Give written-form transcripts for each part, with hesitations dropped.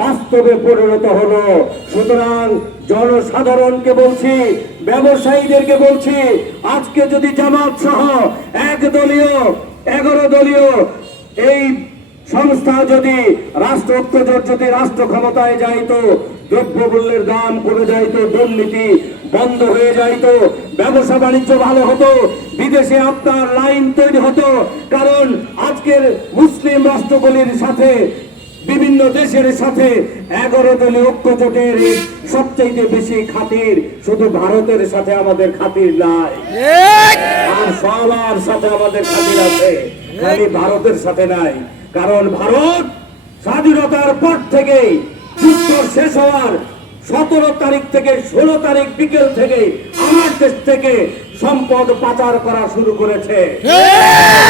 বাস্তবে পরিণত হলো। সুতরাং জনসাধারণকে বলছি, ব্যবসায়ীদেরকে বলছি, আজকে যদি জামাত সহ 11 দলীয় এই সংস্থা যদি রাষ্ট্র ঐক্যজোট যদি রাষ্ট্র ক্ষমতায় যাইতো, দ্রব্যমূল্যের দাম কমে যাইতো, দুর্নীতি বন্ধ হয়ে যাইতো, ব্যবসা বাণিজ্য ভালো হতো, বিদেশে আপনার লাইন তৈরি হতো। কারণ আজকের মুসলিম রাষ্ট্রগুলির সাথে বিভিন্ন দেশের সাথে 11 দলীয় ঐক্যজোটের সবচেয়ে বেশি খাতির শুধু ভারতের সাথে আমাদের খাতির নাই, আর সবার সাথে আমাদের খাতির আছে, খালি ভারতের সাথে নাই। কারণ ভারত স্বাধীনতার পর থেকে যুদ্ধ শেষ হওয়ার 17 তারিখ থেকে 16 তারিখ বিকেল থেকে আমার দেশ থেকে সম্পদ পাচার করা শুরু করেছে।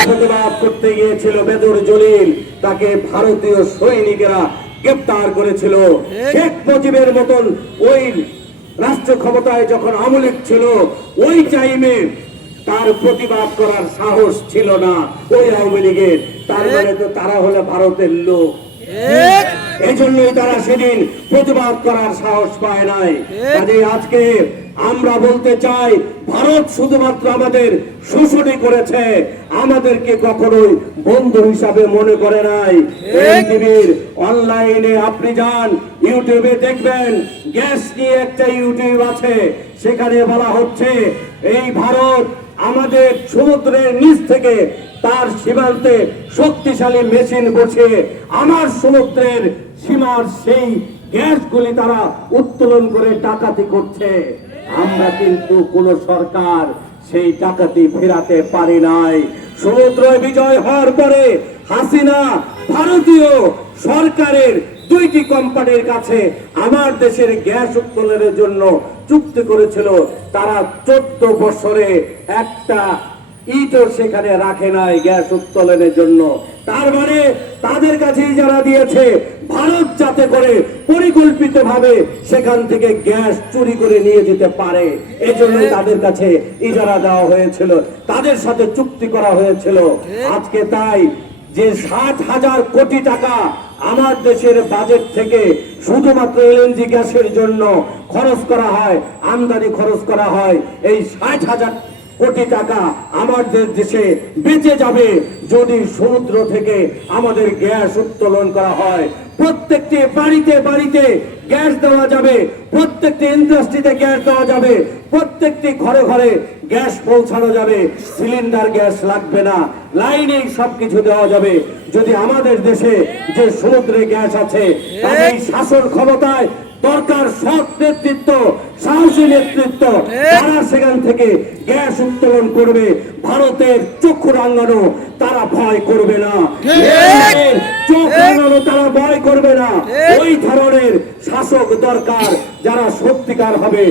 প্রতিবাদ করতে গিয়েছিল বেদর জলিল, তাকে ভারতীয় সৈনিকেরা গ্রেপ্তার করেছিল। শেখ মুজিবের মতন ওই রাষ্ট্র ক্ষমতায় যখন আওয়ামী লীগ ছিল, ওই টাইমে তার প্রতিবাদ করার সাহস ছিল না ওই আওয়ামী লীগের। তার মানে তো তারা হলো ভারতের লোক, এই জন্যই তারা সেদিন প্রতিবাদ করার সাহস পায় নাই। কাজে আজকে আমরা বলতে চাই, ভারত শুধুমাত্র আমাদের শোষণই করেছে, আমাদেরকে কখনোই বন্ধু হিসাবে মনে করে নাই। টিভির অনলাইনে আপনি যান, ইউটিউবে দেখবেন, গ্যাস নিয়ে একটা ইউটিউব আছে, সেখানে বলা হচ্ছে এই ভারত আমাদের সমুদ্রের নিচ থেকে তার সীমান্তে শক্তিশালী মেশিন বসিয়ে আমার সমুদ্রের সীমার সেই গ্যাসগুলি তারা উত্তোলন করে ডাকাতি করছে। আমরা কিন্তু কোন সরকার সেই ডাকাতি ফেরাতে পারি নাই। সমুদ্র বিজয় হওয়ার পরে হাসিনা ভারতীয় সরকারের 2টি কোম্পানির কাছে আমার দেশের গ্যাস উত্তোলনের জন্য চুক্তি করেছিল। তারা 14 বছরে একটা ইটও সেখানে রাখে নাই গ্যাস উত্তোলনের জন্য। তার মানে তাদের কাছেই যারা দিয়েছে, ভারত যাতে করে পরিকল্পিত ভাবে সেখান থেকে গ্যাস চুরি করে নিয়ে যেতে পারে, এজন্য তাদের কাছে ইজারা দেওয়া হয়েছিল, তাদের সাথে চুক্তি করা হয়েছিল। আজকে তাই যে 60,000 কোটি টাকা আমার দেশের বাজেট থেকে শুধুমাত্র এলএনজি গ্যাসের জন্য খরচ করা হয়, আমদানি খরচ করা হয়, এই 60,000 কোটি টাকা আমাদের দেশে বেঁচে যাবে যদি সমুদ্র থেকে আমাদের গ্যাস উত্তোলন করা হয়। প্রত্যেকটি বাড়িতে বাড়িতে গ্যাস দেওয়া যাবে, প্রত্যেকটি ইন্ডাস্ট্রিতে গ্যাস দেওয়া যাবে, প্রত্যেকটি ঘরে ঘরে গ্যাস পৌঁছানো যাবে, সিলিন্ডার গ্যাস লাগবে না, লাইনেই সবকিছু দেওয়া যাবে। যদি আমাদের দেশে যে সমুদ্রে গ্যাস আছে, তাদের শাসন ক্ষমতায় দরকার সৎ নেতৃত্ব, সাহসী নেতৃত্ব, তারা সেখান থেকে গ্যাস উত্তোলন করবে। ভারতের চক্ষু রাঙানো তারা ভয় করবে না, চোখ রাঙানো তারা ভয় করবে না। ওই ধরনের শাসক দরকার, যারা সত্যিকার হবে